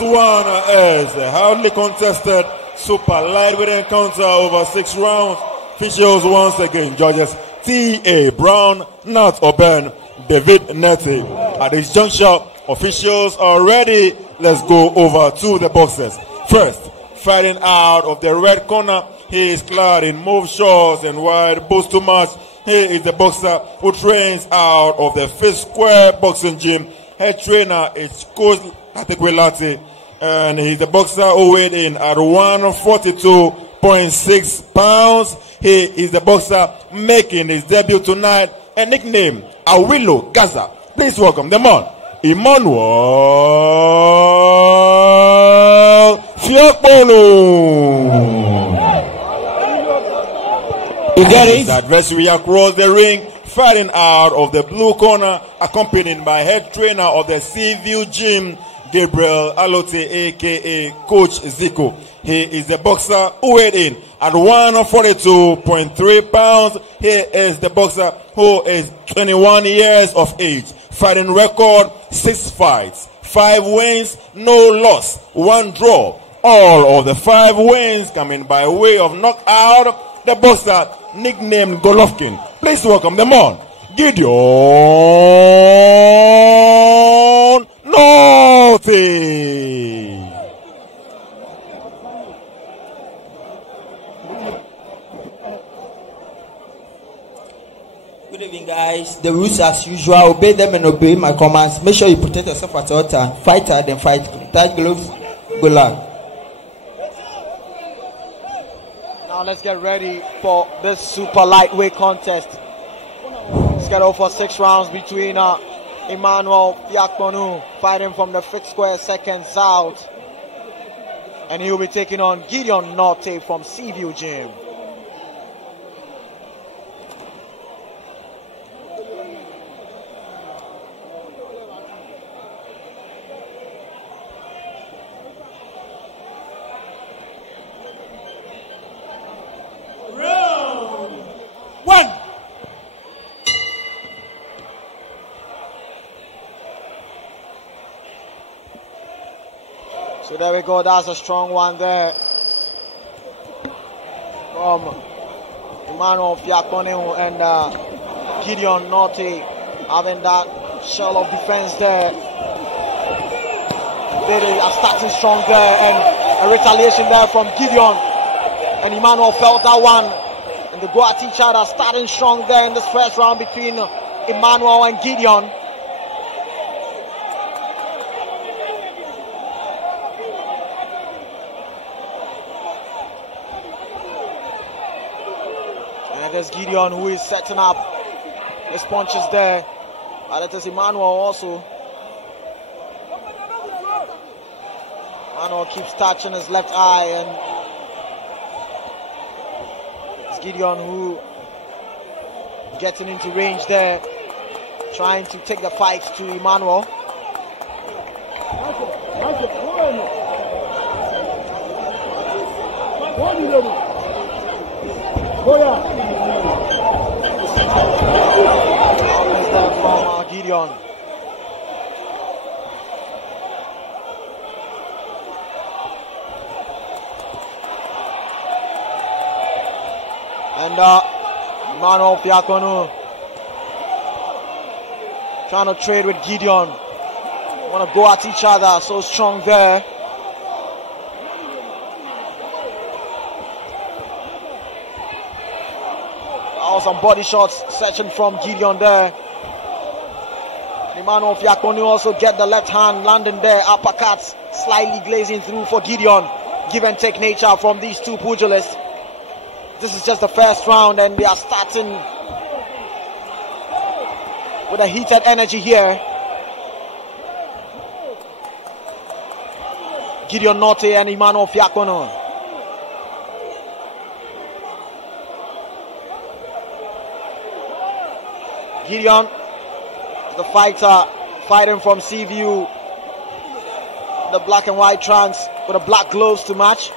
One is a hardly contested super lightweight encounter over 6 rounds. Officials once again, judges T.A. Brown, Nat Oben, David Nortey. At this juncture, officials are ready. Let's go over to the boxers. First, fighting out of the red corner, he is clad in mauve shorts and white boots to match. He is the boxer who trains out of the Fifth Square Boxing Gym. Head trainer is Coach Atekwelati, and he's the boxer who weighed in at 142.6 pounds. He is the boxer making his debut tonight, and nicknamed Awilo Gaza. Please welcome the man, Emmanuel Fiakpornu. You get it? His adversary across the ring, fighting out of the blue corner, accompanied by head trainer of the Seaview Gym, Gabriel Alote, aka Coach Zico. He is the boxer who weighed in at 142.3 pounds. He is the boxer who is 21 years of age. Fighting record, 6 fights, 5 wins, no loss, 1 draw. All of the 5 wins coming by way of knockout. The boxer nicknamed Golovkin. Please welcome the man, Gideon Nortey. Good evening, guys. The rules as usual. Obey them and obey my commands. Make sure you protect yourself at all time. Fight hard and fight. Tight gloves. Good luck. Now let's get ready for this super lightweight contest. Scheduled for 6 rounds between Emmanuel Fiakpornu, fighting from the Fifth Square Second South, and he will be taking on Gideon Nortey from Seaview Gym. So there we go, that's a strong one there from Emmanuel Fiakpornu, and Gideon Nortey having that shell of defense there. They are starting strong there, and a retaliation there from Gideon, and Emmanuel felt that one, and they go at each other, starting strong there in this first round between Emmanuel and Gideon. There's Gideon who is setting up his punches there. And it is Emmanuel also. Emmanuel keeps touching his left eye, and it's Gideon who getting into range there, trying to take the fight to Emmanuel. From Gideon. And Emmanuel Fiakpornu trying to trade with Gideon. Want to go at each other, so strong there. Some body shots searching from Gideon there. Emmanuel Fiakpornu also get the left hand landing there. Uppercuts slightly glazing through for Gideon. Give and take nature from these two pugilists. This is just the first round, and they are starting with a heated energy here. Gideon Nortey and Emmanuel Fiakpornu. Gideon, the fighter, fighting from Seaview, the black and white trunks with the black gloves to match.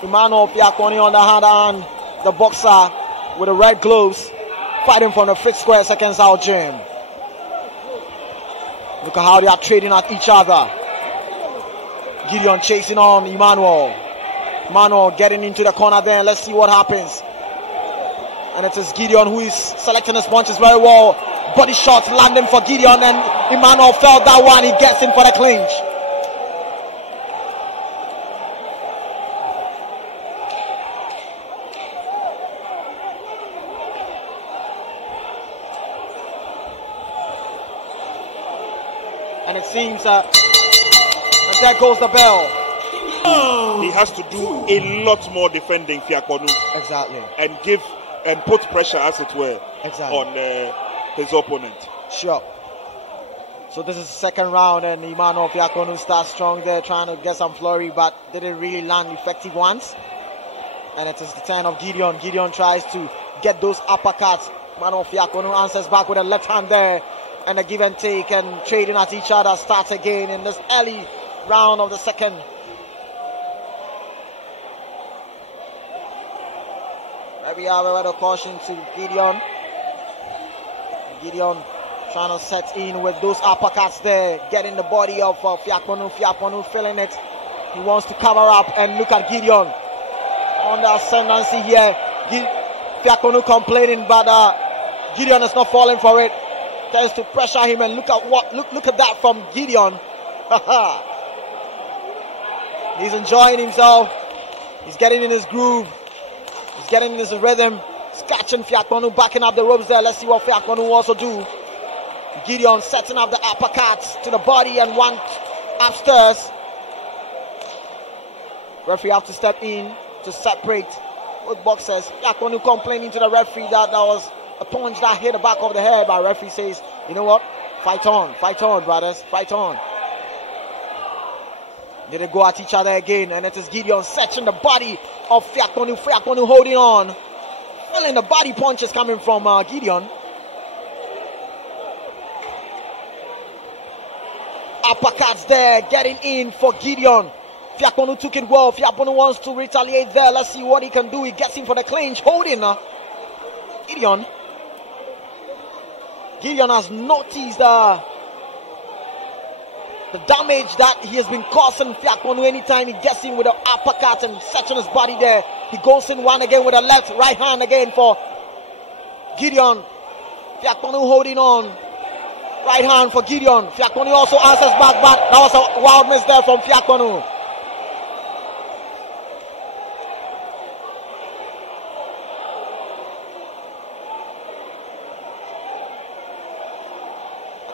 Emmanuel Fiakpornu on the other hand, the boxer with the red gloves, fighting from the Fifth Square Second South Gym. Look at how they are trading at each other. Gideon chasing on Emmanuel. Emmanuel getting into the corner there. Let's see what happens. And it is Gideon who is selecting his punches very well. Body shots landing for Gideon, and Emmanuel felt that one. He gets in for the clinch. And it seems that there goes the bell. He has to do a lot more defending, Fiakpornu. Exactly. And put pressure, as it were, exactly, on his opponent. Sure. So this is the second round, and Emmanuel Fiakpornu starts strong there, trying to get some flurry, but didn't really land effective ones. And it is the turn of Gideon. Gideon tries to get those uppercuts. Emmanuel Fiakpornu answers back with a left hand there, and a give and take, and trading at each other starts again in this early round of the second. We have a word of caution to Gideon. Gideon trying to set in with those uppercuts there, getting the body of Fiakpornu. Fiakpornu feeling it. He wants to cover up, and look at Gideon on the ascendancy here. Fiakpornu complaining, but Gideon is not falling for it. Tries to pressure him, and look at that from Gideon. He's enjoying himself. He's getting in his groove. He's getting in his rhythm. Scratching Fiakpornu, backing up the ropes there. Let's see what Fiakpornu will also do. Gideon setting up the uppercuts to the body and one upstairs. Referee have to step in to separate both boxers. Fiakpornu complaining to the referee that was a punch that hit the back of the head, but referee says, you know what? Fight on, brothers, fight on. They go at each other again, and it is Gideon searching the body of Fiakpornu. Fiakpornu holding on, feeling the body punches coming from Gideon. Uppercuts there, getting in for Gideon. Fiakpornu took it well. Fiakpornu wants to retaliate there. Let's see what he can do. He gets in for the clinch, holding Gideon. Gideon has noticed the damage that he has been causing Fiakpornu anytime he gets in with an uppercut and sets on his body there. He goes in one again with a left, right hand again for Gideon. Fiakpornu holding on. Right hand for Gideon. Fiakpornu also answers back, but that was a wild miss there from Fiakpornu.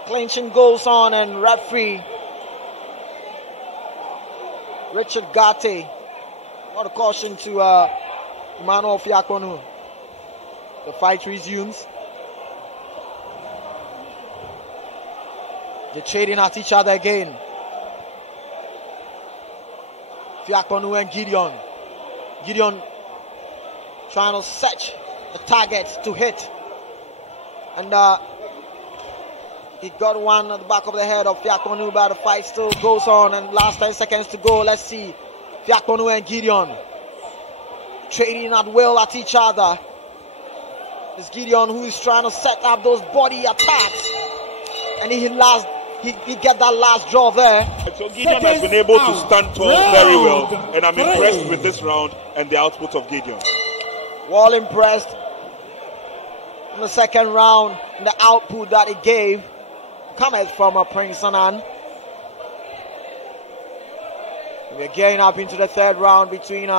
Clinching goes on, and referee Richard Garte, what a caution to Emmanuel Fiakpornu. The fight resumes. They're trading at each other again. Fiakpornu and Gideon. Gideon trying to search the target to hit. And he got one at the back of the head of Fiakpornu, but the fight still goes on, and last 10 seconds to go. Let's see Fiakpornu and Gideon trading at will at each other. It's Gideon who is trying to set up those body attacks, and he get that last draw there. So Gideon has been able to stand tall very well, and I'm impressed with this round and the output of Gideon. Well impressed in the second round, and the output that he gave. Cometh from Prince Sanan. We're getting up into the third round between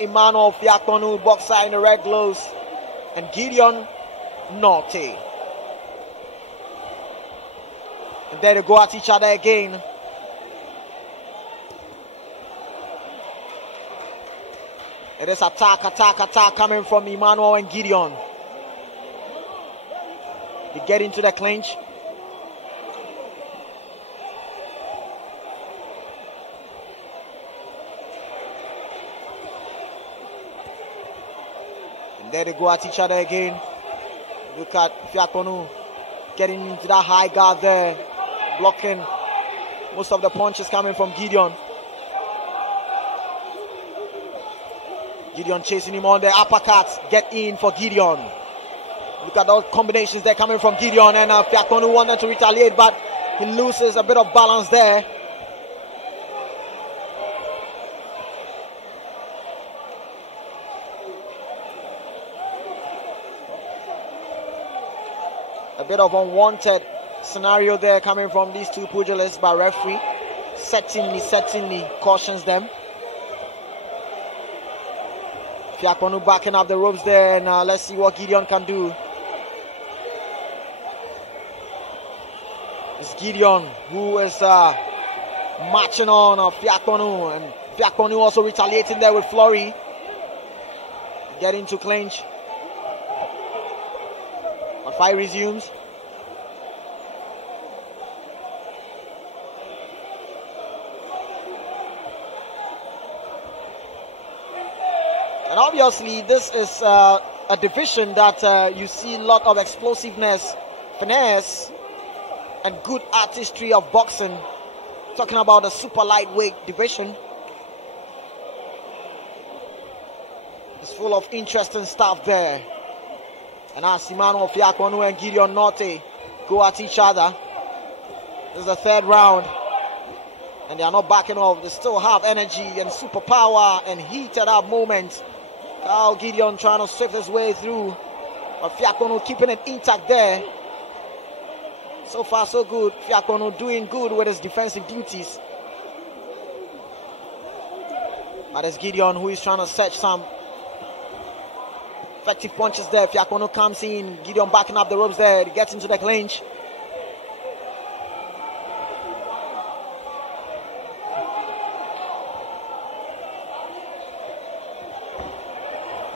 Emmanuel Fiakpornu, boxer in the red gloves, and Gideon Nortey. And there they go at each other again. It is attack coming from Emmanuel and Gideon. They get into the clinch. And there they go at each other again. Look at Fiakpornu getting into that high guard there, blocking most of the punches coming from Gideon. Gideon chasing him on the uppercuts. Get in for Gideon. Look at those combinations there coming from Gideon, and Fiakpornu wanted to retaliate, but he loses a bit of balance there. A bit of unwanted scenario there coming from these two pugilists, but referee certainly cautions them. Fiakpornu backing up the ropes there, and let's see what Gideon can do. It's Gideon who is marching on Fiakpornu, and Fiakpornu also retaliating there with flurry. Getting to clinch. But fight resumes. And obviously this is a division that you see a lot of explosiveness, finesse, and good artistry of boxing. Talking about the super lightweight division. It's full of interesting stuff there. And as Emmanuel Fiakpornu and Gideon Nortey go at each other. This is the third round. And they are not backing off. They still have energy and superpower and heat at that moment. Now Gideon trying to swift his way through. But Fiakpornu keeping it intact there. So far so good. Fiakpornu doing good with his defensive duties. But it's Gideon who is trying to set some effective punches there. Fiakpornu comes in. Gideon backing up the ropes there. He gets into the clinch.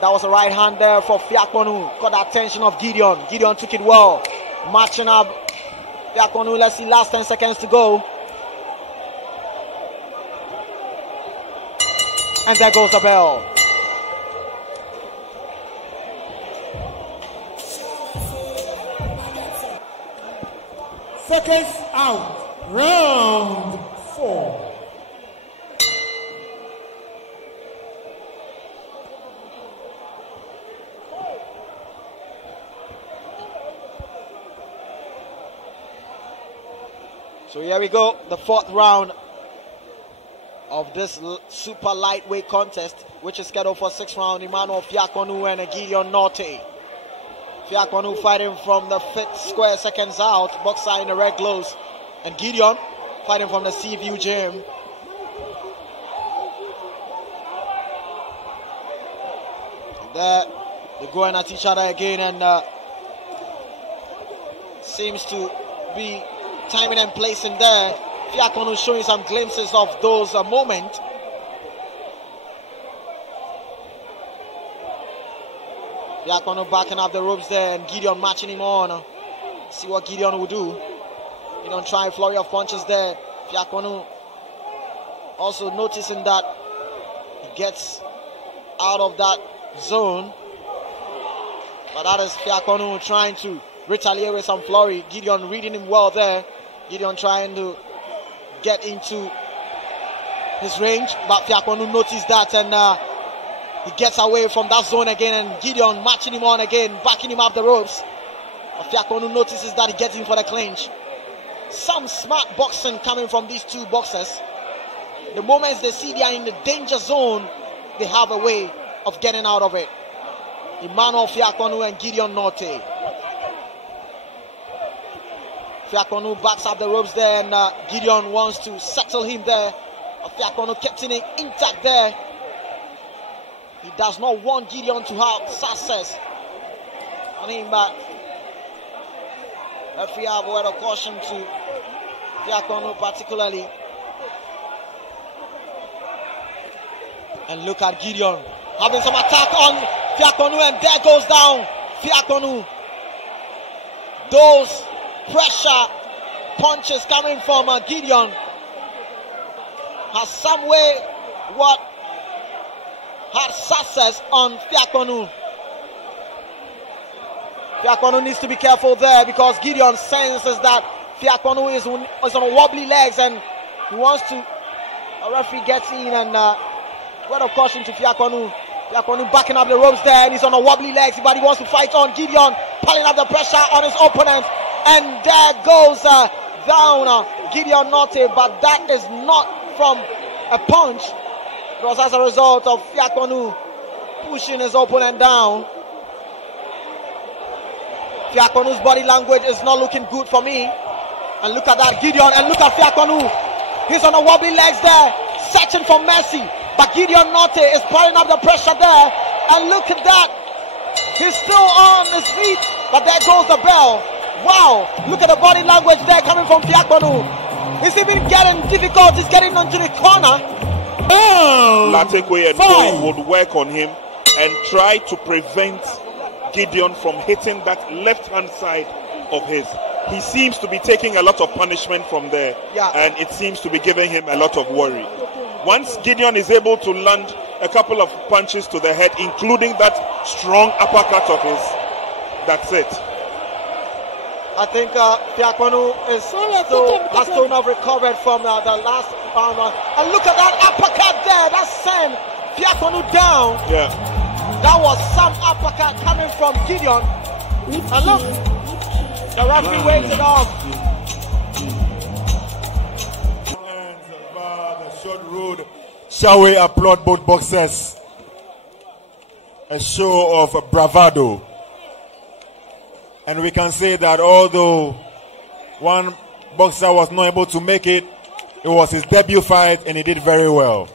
That was a right hand there for Fiakpornu. Got the attention of Gideon. Gideon took it well. Marching up. Fiakpornu, let's see, last 10 seconds to go. And there goes the bell. Seconds out. Round 4. So here we go, the fourth round of this super lightweight contest, which is scheduled for 6 rounds. Emmanuel Fiakpornu and Gideon Nortey. Fiakpornu fighting from the 5th square, seconds out, boxer in the red gloves. And Gideon fighting from the Seaview gym. There, they're going at each other again, and seems to be timing and placing there. Fiakpornu showing some glimpses of those moments. Fiakpornu backing up the ropes there, and Gideon matching him on. See what Gideon will do. Gideon trying flurry of punches there. Fiakpornu also noticing that he gets out of that zone. But that is Fiakpornu trying to retaliate with some flurry. Gideon reading him well there. Gideon trying to get into his range, but Fiakpornu noticed that, and he gets away from that zone again, and Gideon matching him on again, backing him up the ropes. But Fiakpornu notices that he gets in for the clinch. Some smart boxing coming from these two boxers. The moments they see they are in the danger zone, they have a way of getting out of it. Emmanuel Fiakpornu and Gideon Nortey. Fiakpornu backs up the ropes there, and Gideon wants to settle him there. Fiakpornu kept it intact there. He does not want Gideon to have success on him, but referee have a word of caution to Fiakpornu particularly. And look at Gideon having some attack on Fiakpornu, and there goes down Fiakpornu. Those pressure punches coming from Gideon has some way had success on Fiakpornu. Fiakpornu needs to be careful there, because Gideon senses that Fiakpornu is on wobbly legs, and he wants to. A referee gets in, and word of caution to Fiakpornu. Fiakpornu backing up the ropes there, and he's on a wobbly legs, but he wants to fight on. Gideon piling up the pressure on his opponent. And there goes down Gideon Nortey, but that is not from a punch. It was as a result of Fiakpornu pushing his opponent down. Fiakpornu's body language is not looking good for me. And look at that, Gideon, and look at Fiakpornu. He's on the wobbly legs there, searching for mercy. But Gideon Nortey is piling up the pressure there. And look at that. He's still on his feet, but there goes the bell. Wow, look at the body language there coming from Fiakpornu. He's even getting difficulties getting onto the corner. Latekwe and Boy would work on him and try to prevent Gideon from hitting that left-hand side of his. He seems to be taking a lot of punishment from there, and it seems to be giving him a lot of worry. Once Gideon is able to land a couple of punches to the head, including that strong uppercut of his, that's it. I think Fiakpornu has still not recovered from the last round. And look at that uppercut there. That sent Fiakpornu down. Yeah. That was some uppercut coming from Gideon. And look, the referee waves it off. The short road. Shall we applaud both boxers? A show of bravado. And we can say that although one boxer was not able to make it, it was his debut fight and he did very well.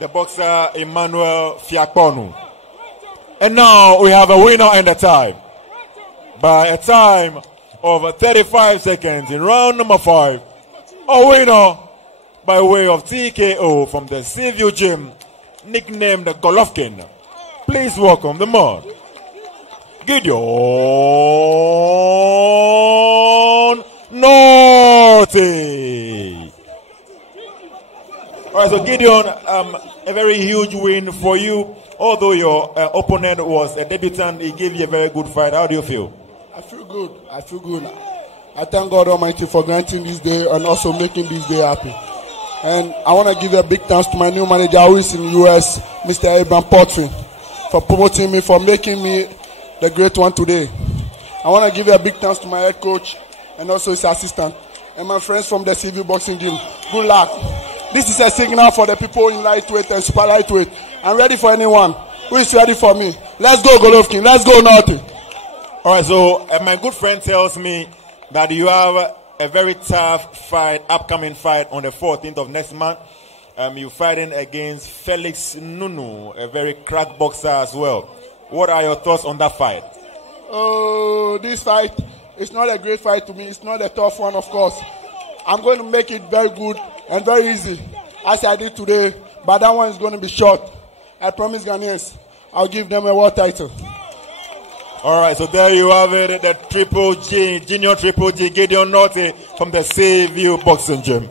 The boxer Emmanuel Fiakpornu. And now we have a winner and a time. By a time of 35 seconds in round number 5. A winner by way of TKO from the Seaview Gym, nicknamed Golovkin. Please welcome the man, Gideon Nortey. Alright, so Gideon, a very huge win for you. Although your opponent was a debutant, he gave you a very good fight. How do you feel? I feel good. I feel good. I thank God Almighty for granting this day and also making this day happy. And I want to give a big thanks to my new manager who is in the US, Mr. Abraham Pottering, for promoting me, for making me the great one today. I want to give a big thanks to my head coach and also his assistant and my friends from the civil boxing gym. Good luck. This is a signal for the people in lightweight and super lightweight. I'm ready for anyone who is ready for me. Let's go, Golovkin. Let's go, Nortey. All right, so my good friend tells me that you have a very tough fight, upcoming fight on the 14th of next month. You're fighting against Felix Nunu, a very crack boxer as well. What are your thoughts on that fight? Oh, this fight is not a great fight to me. It's not a tough one, of course. I'm going to make it very good and very easy, as I did today. But that one is going to be short. I promise Ghanaians, I'll give them a world title. All right, so there you have it, the Triple G, Junior Triple G, Gideon Nortey from the Seaview Boxing Gym.